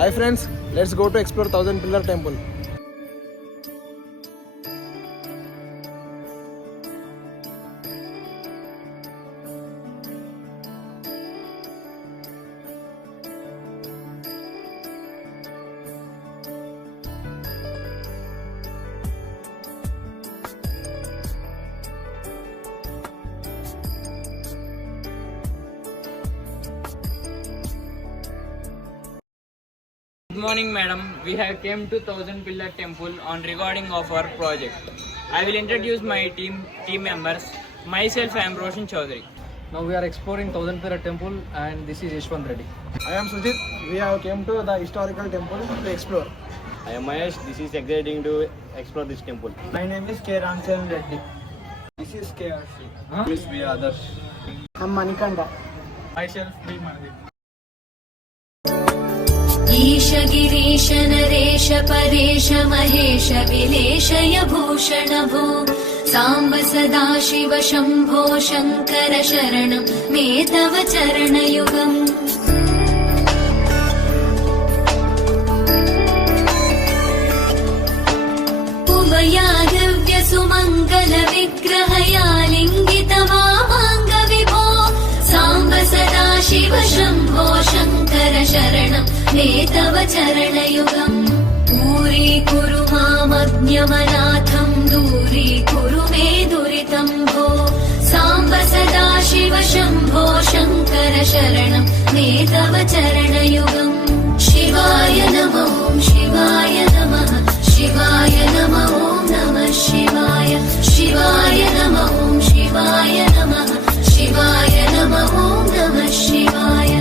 Hi friends, let's go to explore Thousand Pillar Temple. Good morning, madam. We have came to Thousand Pillar Temple on regarding of our project. I will introduce my team members. Myself, I am Roshan Chaudhary. Now we are exploring Thousand Pillar Temple and this is Yashwant Reddy. I am Sujit. We have came to the historical temple to explore. I am Mahesh. This is exciting to explore this temple. My name is K. Ramcharan Reddy. This is KRC. Miss V. Adarsh. I'm Manikanda. Myself, B. Mandir. ईश गिरीश नरेश परेश महेश विलेशय भूषण भो साम्ब सदा शिव शम्भो शङ्कर शरणं मे तव चरणयुगम् उमया दिव्य सुमङ्गल विग्रहया लिङ्गित वामाङ्ग विभो साम्ब सदा शिव शम्भो शङ्कर शरणं मे तव चरणयुगम् दूरीकुरु मामज्ञमनाथं दूरीकुरु मे दुरितं भो साम्ब सदा शिव शम्भो शङ्कर शरणं मे तव चरणयुगम् शिवाय नमो शिवाय नमः शिवाय नमो नमः शिवाय शिवाय नमो शिवाय नमः शिवाय नमो नमः शिवाय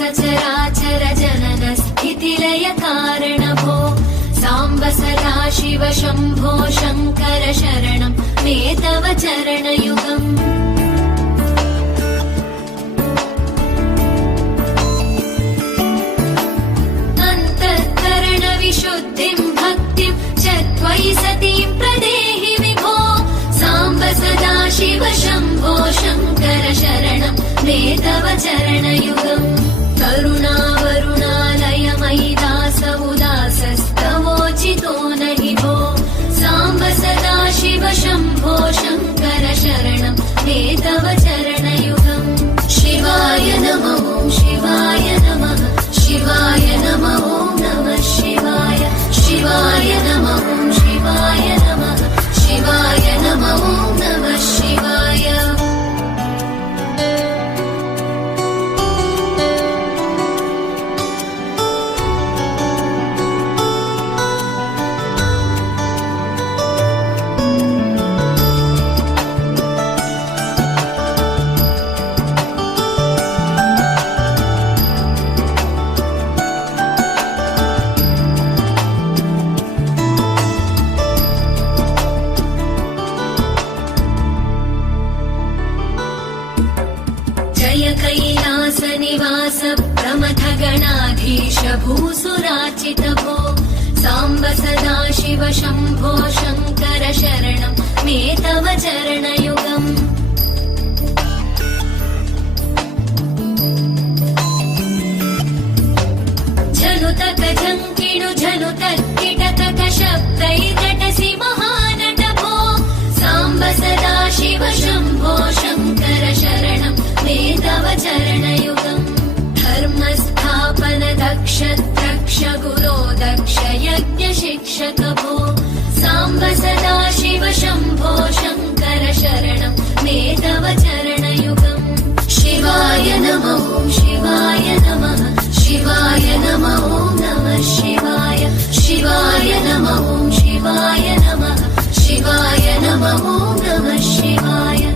सचराचर जनन स्थितिलय कारण भो साम्ब सदा शिव शम्भो शङ्कर शरणं मे तव चरणयुगम् अन्तःकरण विशुद्धिं भक्तिं च त्वयि सतीं प्रदेहि विभो साम्ब सदा शिव शम्भो शङ्कर शरणं मे तव चरणयुगम् करुणावरुणालय मयि दास उदासस्तवोचितो नहि भो साम्ब सदा शिव शम्भो शङ्कर शरणं मे तव चरणयुगम् शिवाय नमो शिवाय नमः शिवाय नमो नमः शिवाय शिवाय नमो शिवाय नमः शिवाय नमो नमः शिवाय कैलासनिवास प्रमथ गणाधीश भूसुराचित भो साम्ब सदा शिव शम्भो शङ्कर शरणं मे तव चरणयुगम् झनुतक झङ्किणु झनुतक्किटकक शब्दैकटसि महानट भो साम्ब सदा शिव शम्भो शङ्कर शरणं मे तव चरणयुगम् धर्मस्थापन दक्ष द्रक्ष गुरो दक्ष यज्ञ शिक्षक भो साम्ब सदा शिव शम्भो शङ्कर शरणं मे तव चरणयुगम् शिवाय नमो शिवाय नमः शिवाय नमो नमः शिवाय शिवाय नमो शिवाय नमः शिवाय नमो नमः शिवाय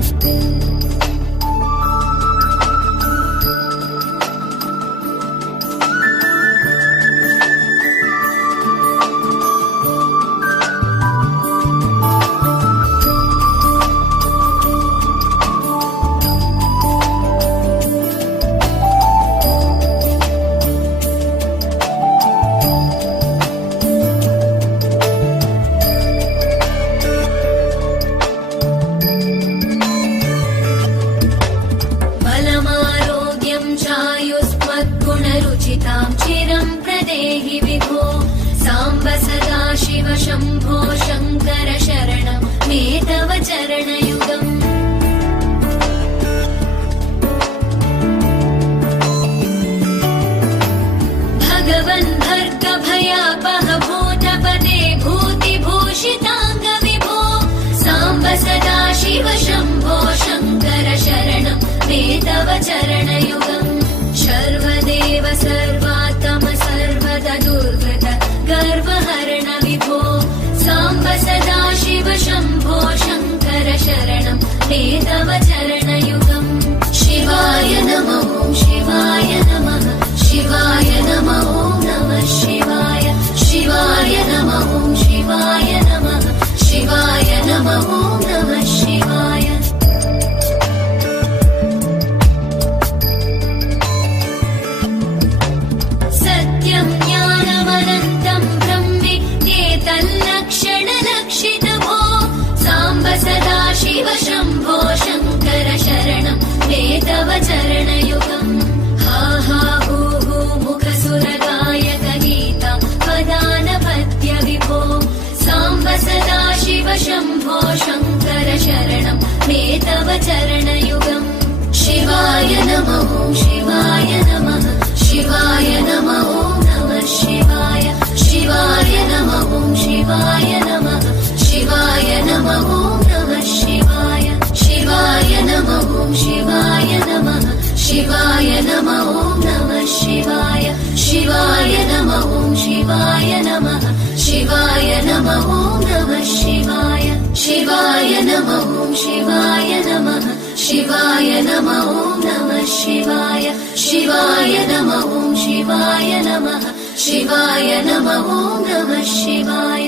ॐ शिवाय नमः शिवाय नमः ॐ नमः शिवाय शिवाय नमः ॐ शिवाय नमः शिवाय नमः ॐ नमः शिवाय शिवाय नमः ॐ शिवाय नमः शिवाय नमः ॐ नमः शिवाय शिवाय नमः ॐ शिवाय नमः शिवाय नमः ॐ नमः शिवाय शिवाय नमः ॐ शिवाय नमः शिवाय नमः ॐ नमः शिवाय शिवाय नमः ॐ शिवाय नमः शिवाय नमः ॐ नमः शिवाय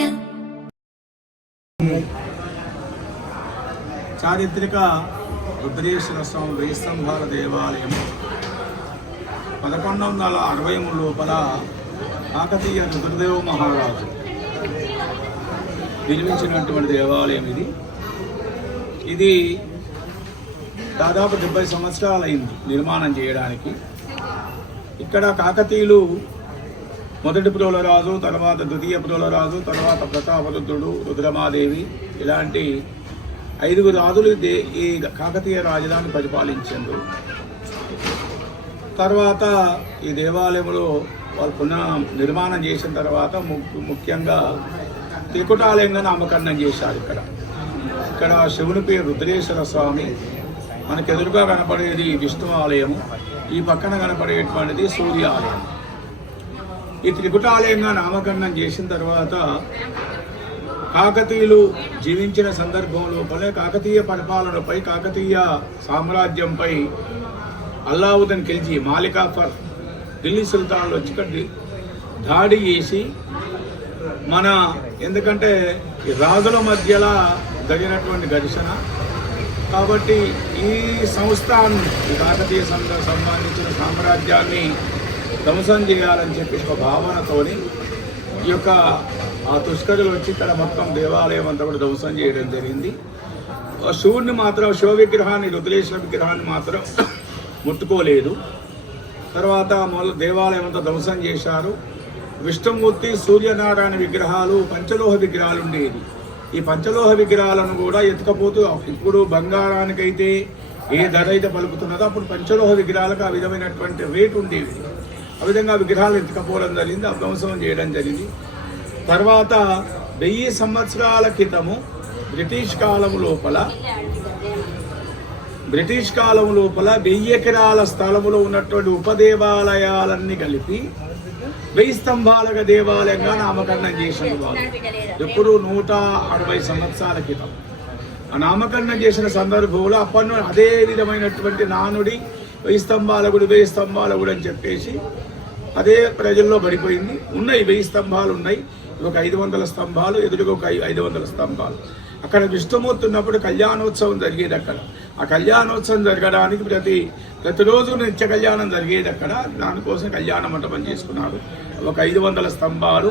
చారిత్రక రుద్రేశ్వర స్వామి వెయ్యి స్తంభాల దేవాలయం 1160 లోపల కాకతీయ రుద్రదేవ మహారాజు నిర్మించినటువంటి దేవాలయం ఇది దాదాపు 70 సంవత్సరాలు అయింది నిర్మాణం చేయడానికి. ఇక్కడ కాకతీయులు మొదటి ప్రోలరాజు, తర్వాత ద్వితీయ ప్రోలరాజు, తర్వాత ప్రతాపరుద్రుడు, రుద్రమాదేవి ఇలాంటి 5 రాజులు ఈ కాకతీయ రాజధాని పరిపాలించారు. తర్వాత ఈ దేవాలయంలో వాళ్ళు పునః నిర్మాణం చేసిన తర్వాత ముఖ్యంగా త్రికుటాలయంగా నామకరణం చేశారు. ఇక్కడ శివుని పేరు రుద్రేశ్వర స్వామి, మనకు ఎదురుగా కనపడేది విష్ణు ఆలయము, ఈ పక్కన కనపడేటువంటిది సూర్య ఆలయం. ఈ త్రికుటాలయంగా నామకరణం చేసిన తర్వాత కాకతీయులు జీవించిన సందర్భం లోపలే కాకతీయ పరిపాలనపై, కాకతీయ సామ్రాజ్యంపై అల్లావుద్దీన్ ఖిల్జీ, మాలికాఫర్, ఢిల్లీ సుల్తాన్లు వచ్చి దాడి చేసి ఎందుకంటే ఈ రాజుల మధ్యలో జరిగినటువంటి ఘర్షణ కాబట్టి ఈ సంస్థాన్ని, ఈ కాకతీయ సంబంధించిన సామ్రాజ్యాన్ని ధ్వంసం చేయాలని చెప్పి ఒక భావనతోని ఈ యొక్క ఆ తుష్కరులు వచ్చి ఇక్కడ మొత్తం దేవాలయం అంతా కూడా ధ్వంసం చేయడం జరిగింది. శివుడిని మాత్రం, శివ విగ్రహాన్ని, రుద్రేశ్వర విగ్రహాన్ని మాత్రం ముట్టుకోలేదు. తర్వాత దేవాలయం అంతా ధ్వంసం చేశారు. విష్ణుమూర్తి, సూర్యనారాయణ విగ్రహాలు, పంచలోహ విగ్రహాలు ఉండేది. ఈ పంచలోహ విగ్రహాలను కూడా ఎత్తుకపోతూ, ఇప్పుడు బంగారానికైతే ఏ ధర అయితే పలుకుతున్నదో అప్పుడు పంచలోహ విగ్రహాలకు ఆ విధమైనటువంటి రేటు ఉండేవి. ఆ విధంగా విగ్రహాలు ఎత్తుకపోవడం జరిగింది, ధ్వంసం చేయడం జరిగింది. తర్వాత 1000 సంవత్సరాల క్రితము బ్రిటిష్ కాలం లోపల 1000 ఎకరాల స్థలములో ఉన్నటువంటి ఉపదేవాలయాలన్నీ కలిపి 1000 స్తంభాల దేవాలయంగా నామకరణం చేసిన వారు ఎప్పుడు 160 సంవత్సరాల క్రితం ఆ నామకరణం చేసిన సందర్భంలో అప్పటి అదే విధమైనటువంటి నానుడి 1000 స్తంభాల గుడి అని చెప్పేసి అదే ప్రజల్లో పడిపోయింది. ఉన్నాయి 1000 స్తంభాలు ఉన్నాయి, ఒక 500 స్తంభాలు, ఎదురుగా ఒక 500 స్తంభాలు. అక్కడ విష్ణుమూర్తి ఉన్నప్పుడు కళ్యాణోత్సవం జరిగేది. అక్కడ ఆ కళ్యాణోత్సవం జరగడానికి ప్రతిరోజు నిత్య కళ్యాణం జరిగేది. అక్కడ దానికోసం కళ్యాణ మంటపం చేసుకున్నారు. ఒక 500 స్తంభాలు,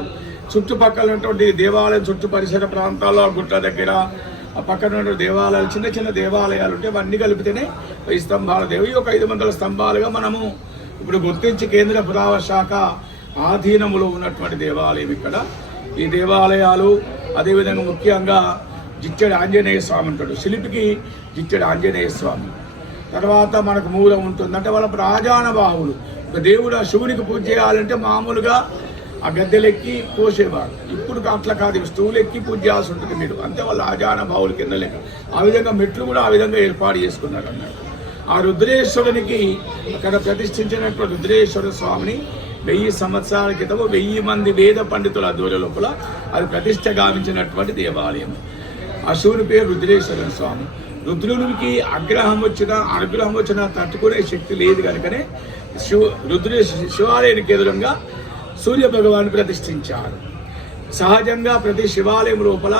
చుట్టుపక్కల ఉన్నటువంటి దేవాలయం చుట్టూ పరిసర ప్రాంతాల్లో గుట్ట దగ్గర ఆ పక్కన ఉన్న దేవాలయాలు, చిన్న చిన్న దేవాలయాలు ఉంటే అవన్నీ కలిపితేనే 1000 స్తంభాల దేవి. ఒక 500 స్తంభాలుగా మనము ఇప్పుడు గుర్తించి కేంద్ర పురావస్తు శాఖ ఆధీనములో ఉన్నటువంటి దేవాలయం ఇక్కడ. ఈ దేవాలయాలు అదేవిధంగా ముఖ్యంగా జిట్టెడు ఆంజనేయ స్వామి ఉంటాడు, శిల్పికి జిట్టెడు ఆంజనేయ స్వామి. తర్వాత మనకు మూలం ఉంటుంది, అంటే వాళ్ళ రాజానబాహులు. ఒక దేవుడు శివునికి పూజ చేయాలంటే మామూలుగా ఆ గద్దెలెక్కి పోసేవారు. ఇప్పుడు అట్లా కాదు, స్టూలెక్కి పూజ చేయాల్సి ఉంటుంది మీరు, అంతే వాళ్ళ రాజానబాహులు కింద లెక్క. ఆ విధంగా మెట్లు కూడా ఆ విధంగా ఏర్పాటు చేసుకున్నారు అన్నట్టు. ఆ రుద్రేశ్వరునికి అక్కడ ప్రతిష్ఠించినటువంటి రుద్రేశ్వర స్వామిని 1000 సంవత్సరాల క్రితం 1000 మంది వేద పండితుల ఆధ్వర్యం లోపల అది ప్రతిష్ఠ గావించినటువంటి దేవాలయం. ఆ శివుని పేరు రుద్రేశ్వర స్వామి. రుద్రునికి అనుగ్రహం వచ్చినా తట్టుకునే శక్తి లేదు కనుకనే శివాలయానికి ఎదురుగా సూర్య భగవాన్ని ప్రతిష్ఠించారు. సహజంగా ప్రతి శివాలయం లోపల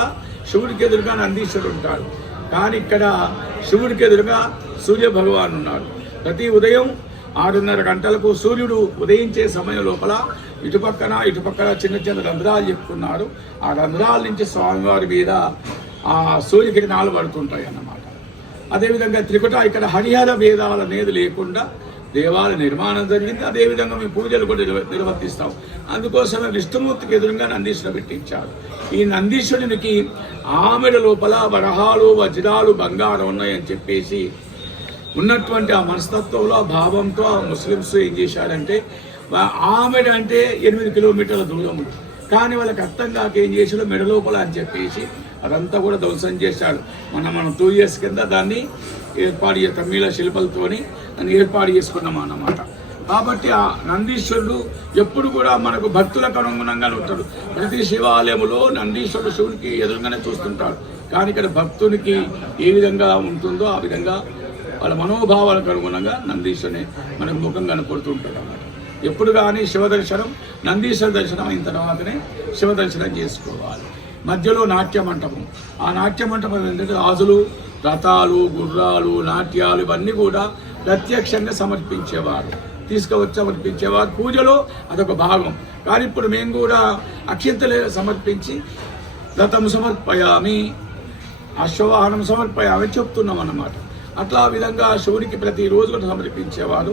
శివుడికి ఎదురుగా నందీశ్వరుడు ఉంటాడు, కానీ ఇక్కడ శివుడికి ఎదురుగా సూర్య భగవాన్ ఉన్నాడు. ప్రతి ఉదయం 6:30 గంటలకు సూర్యుడు ఉదయించే సమయం లోపల ఇటుపక్కన చిన్న చిన్న రంధ్రాలు చెప్పుకున్నారు. ఆ రంధ్రాల నుంచి స్వామివారి మీద ఆ సూర్యకిరణాలు పడుతుంటాయి అన్నమాట. అదేవిధంగా ఇక్కడ హరిహర వేదాలు అనేది లేకుండా దేవాలయ నిర్మాణం జరిగింది. అదేవిధంగా మేము పూజలు కూడా నిర్వర్తిస్తాం. అందుకోసమే విష్ణుమూర్తికి ఎదురుగా నందీశ్వరుడు పెట్టించారు. ఈ నందీశ్వరునికి ఆమెడ లోపల వరహాలు, వజ్రాలు, బంగారం ఉన్నాయని చెప్పేసి ఉన్నటువంటి ఆ మనస్తత్వంలో ఆ భావంతో ఆ ముస్లిమ్స్ ఏం చేశారంటే ఆమెడ అంటే 8 కిలోమీటర్ల దూరం ఉంది, కానీ వాళ్ళకి అర్థం కాక ఏం చేసాడు మెడ లోపల అని చెప్పేసి అదంతా కూడా ధ్వంసం చేశాడు. మనం 2 years కింద దాన్ని ఏర్పాటు తమిళ శిల్పాలతోని దాన్ని ఏర్పాటు చేసుకున్నాం అన్నమాట. కాబట్టి ఆ నందీశ్వరుడు ఎప్పుడు కూడా మనకు భక్తులకు అనుగుణంగా ఉంటాడు. ప్రతి శివాలయంలో నందీశ్వరుడు శివునికి ఎదురుగానే చూస్తుంటాడు, కానీ ఇక్కడ భక్తునికి ఏ విధంగా ఉంటుందో ఆ విధంగా వాళ్ళ మనోభావాలకు అనుగుణంగా నందీశ్వరుని మనకు ముఖం కనపడుతుంటాడు అన్నమాట. ఎప్పుడు కానీ శివదర్శనం, నందీశ్వర దర్శనం అయిన తర్వాతనే శివదర్శనం చేసుకోవాలి. మధ్యలో నాట్య మంటపం. ఆ నాట్య మంటపం ఏంటంటే రాజులు, రథాలు, గుర్రాలు, నాట్యాలు ఇవన్నీ కూడా ప్రత్యక్షంగా సమర్పించేవారు, తీసుకువచ్చి సమర్పించేవారు. పూజలో అదొక భాగం. కానీ ఇప్పుడు మేము కూడా అక్షింతలే సమర్పించి రథం సమర్పయామి, అశ్వవాహనం సమర్పయామి చెప్తున్నాం అన్నమాట. అట్లా ఆ విధంగా శివుడికి ప్రతిరోజు కూడా సమర్పించేవారు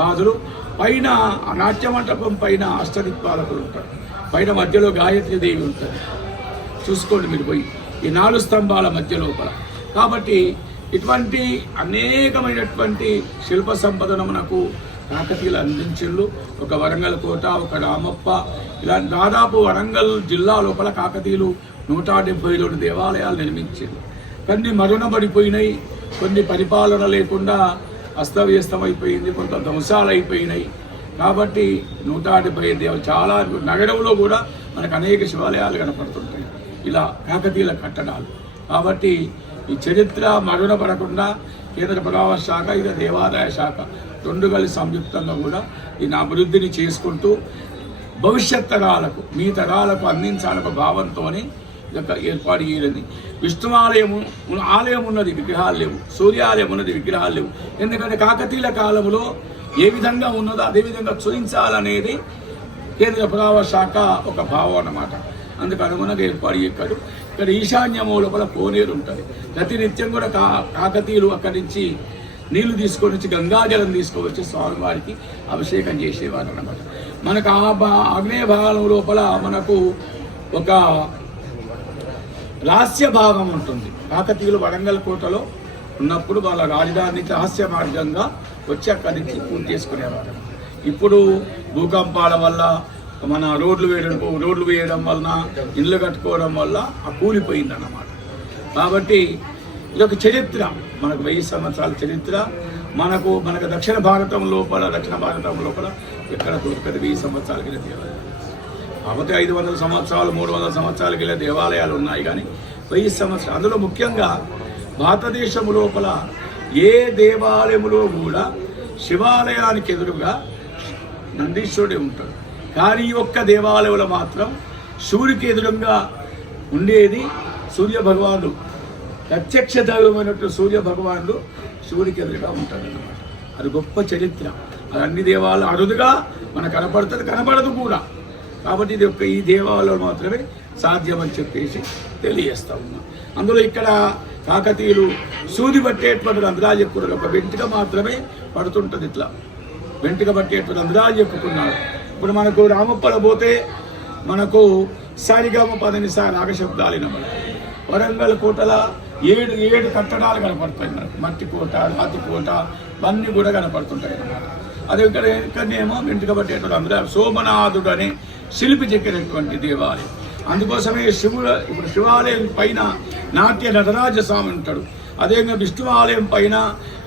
రాజులు. పైన నాట్య మంటపం పైన అష్టదిక్పాలకులు ఉంటారు, పైన మధ్యలో గాయత్రీదేవి ఉంటుంది. చూసుకోండి మీరు పోయి ఈ 4 స్తంభాల మధ్య లోపల. కాబట్టి ఇటువంటి అనేకమైనటువంటి శిల్ప సంపదను మనకు కాకతీయులు అందించిండ్రు. ఒక వరంగల్ కోట, ఒక రామప్ప, ఇలా దాదాపు వరంగల్ జిల్లా లోపల కాకతీయులు 172 దేవాలయాలు నిర్మించారు. కొన్ని మరుణబడిపోయినాయి, కొన్ని పరిపాలన లేకుండా అస్తవ్యస్తమైపోయింది, కొంత ధ్వంసాలు అయిపోయినాయి. కాబట్టి 170 చాలా నగరంలో కూడా మనకు అనేక శివాలయాలు కనపడుతుంటాయి ఇలా కాకతీయుల కట్టడాలు. కాబట్టి ఈ చరిత్ర మరుణపడకుండా కేంద్ర పురావస్తు శాఖ, ఇక దేవాదాయ శాఖ 2 కలిసి సంయుక్తంగా కూడా దీని అభివృద్ధిని చేసుకుంటూ భవిష్యత్ తరాలకు, మీ తరాలకు అందించాలన్న భావంతో ఏర్పాటు చేయలేదు. విష్ణు ఆలయం ఉన్నది, విగ్రహాలు లేవు. సూర్యాలయం ఉన్నది, విగ్రహాలు లేవు. ఎందుకంటే కాకతీయుల కాలంలో ఏ విధంగా ఉన్నదో అదే విధంగా చూపించాలనేది కేంద్ర పురావస్తు శాఖ ఒక భావం అన్నమాట. అందుకు అనుగుణంగా ఏర్పాటు చేశాడు. ఇక్కడ ఈశాన్యము లోపల కోనేరు ఉంటుంది. ప్రతినిత్యం కూడా కాకతీయులు అక్కడి నుంచి నీళ్లు తీసుకొని వచ్చి గంగాజలం తీసుకువచ్చి స్వామివారికి అభిషేకం చేసేవారు అన్నమాట. మనకు ఆగ్నేయ భాగం లోపల మనకు ఒక రహస్య భాగం ఉంటుంది. కాకతీయులు వరంగల్ కోటలో ఉన్నప్పుడు వాళ్ళ రాజధాని నుంచి రహస్య మార్గంగా వచ్చి అక్కడి నుంచి పూర్తి చేసుకునేవారు. ఇప్పుడు భూకంపాల వల్ల మన రోడ్లు వేయడం వలన, ఇళ్ళు కట్టుకోవడం వల్ల ఆ కూలిపోయింది అన్నమాట. కాబట్టి ఇదొక చరిత్ర, మనకు 1000 సంవత్సరాల చరిత్ర. మనకు దక్షిణ భారతం లోపల ఎక్కడ దొరకదు 1000 సంవత్సరాల కింద దేవాలయాలు. కాకపోతే 500 సంవత్సరాలు 300 సంవత్సరాల కింద దేవాలయాలు ఉన్నాయి, కానీ 1000 సంవత్సరాలు. అందులో ముఖ్యంగా భారతదేశం లోపల ఏ దేవాలయంలో కూడా శివాలయానికి ఎదురుగా నందీశ్వరుడే ఉంటాడు. కానీ ఈ ఒక్క దేవాలయంలో మాత్రం శివుడికి ఎదురుగా ఉండేది సూర్య భగవానుడు. ప్రత్యక్ష దైవమైనట్టు సూర్య భగవానుడు శివుడికి ఎదురుగా ఉంటాడు అన్నమాట. అది గొప్ప చరిత్ర. అది అన్ని దేవాలయాలు అరుదుగా మనకు కనపడుతుంది, కనపడదు కూడా. కాబట్టి ఇది ఈ దేవాలయంలో మాత్రమే సాధ్యమని చెప్పేసి తెలియజేస్తా ఉన్నాం. అందులో ఇక్కడ కాకతీయులు సూది పట్టేటువంటి రంధ్రాలు చెప్పుకున్నారు. ఒక వెంట్రుక మాత్రమే పడుతుంటుంది, ఇట్లా వెంట్రుక పట్టేటువంటి రంధ్రాలు చెప్పుకున్నారు. ఇప్పుడు మనకు రామప్పలో పోతే మనకు సరిగమ 10 రాగశబ్దాలు వినబడతాయి. వరంగల్ కోటల 7 కట్టడాలు కనపడతాయి మనకు. మట్టి కోట, రాతి కోట ఇవన్నీ కూడా కనపడుతుంటాయి అన్నమాట. అది ఇక్కడనేమో వెంట్రుక పట్టేటువంటి రంధ్రాలు. సోమనాథుడు అనే శిల్పి చెక్కినటువంటి దేవాలయం. అందుకోసమే ఇప్పుడు శివాలయం పైన నాట్య నటరాజ స్వామి ఉంటాడు. అదేవిధంగా విష్ణు ఆలయం పైన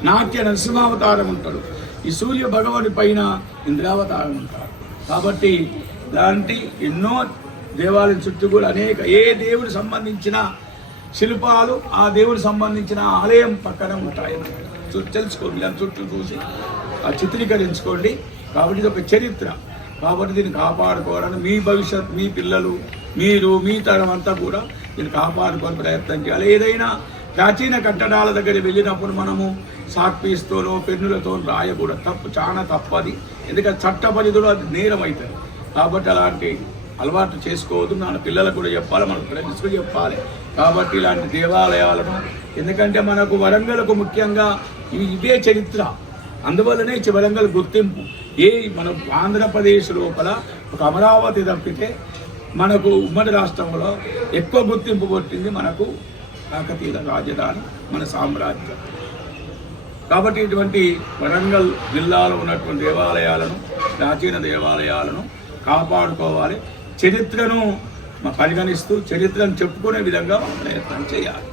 నాట్య నరసింహావతారం ఉంటాడు. ఈ సూర్య భగవాని పైన ఇంద్రావతారం ఉంటారు. కాబట్టి ఇలాంటి ఎన్నో దేవాలయం చుట్టూ కూడా అనేక ఏ దేవుడికి సంబంధించిన శిల్పాలు ఆ దేవుడికి సంబంధించిన ఆలయం పక్కన ఉంటాయి. తెలుసుకోండి, దాని చుట్టూ చూసి చిత్రీకరించుకోండి. కాబట్టి ఇది ఒక చరిత్ర. కాబట్టి దీన్ని కాపాడుకోవాలని మీ భవిష్యత్, మీ పిల్లలు, మీరు, మీ తరం అంతా కూడా దీన్ని కాపాడుకోవాలని ప్రయత్నం చేయాలి. ఏదైనా ప్రాచీన కట్టడాల దగ్గర వెళ్ళినప్పుడు మనము సాక్పీస్తోనో పెన్నులతో రాయకూడదు. తప్పు, చాలా తప్పది. ఎందుకంటే చట్ట పరిధిలో అది నేరం అవుతుంది. కాబట్టి అలాంటి అలవాటు చేసుకోవద్దు. మన పిల్లలకు కూడా చెప్పాలి, మన ఫ్రెండ్స్కి చెప్పాలి. కాబట్టి ఇలాంటి దేవాలయాలను, ఎందుకంటే మనకు వరంగల్కు ముఖ్యంగా ఇదే చరిత్ర. అందువల్లనే వరంగల్ గుర్తింపు. మన ఆంధ్రప్రదేశ్ లోపల ఒక అమరావతి తప్పితే మనకు ఉమ్మడి రాష్ట్రంలో ఎక్కువ గుర్తింపు కొట్టింది మనకు కాకతీయుల రాజధాని, మన సామ్రాజ్యం. కాబట్టి ఇటువంటి వరంగల్ జిల్లాలో ఉన్నటువంటి దేవాలయాలను, ప్రాచీన దేవాలయాలను కాపాడుకోవాలి. చరిత్రను పరిగణిస్తూ చరిత్రను చెప్పుకునే విధంగా మనం ప్రయత్నం చేయాలి.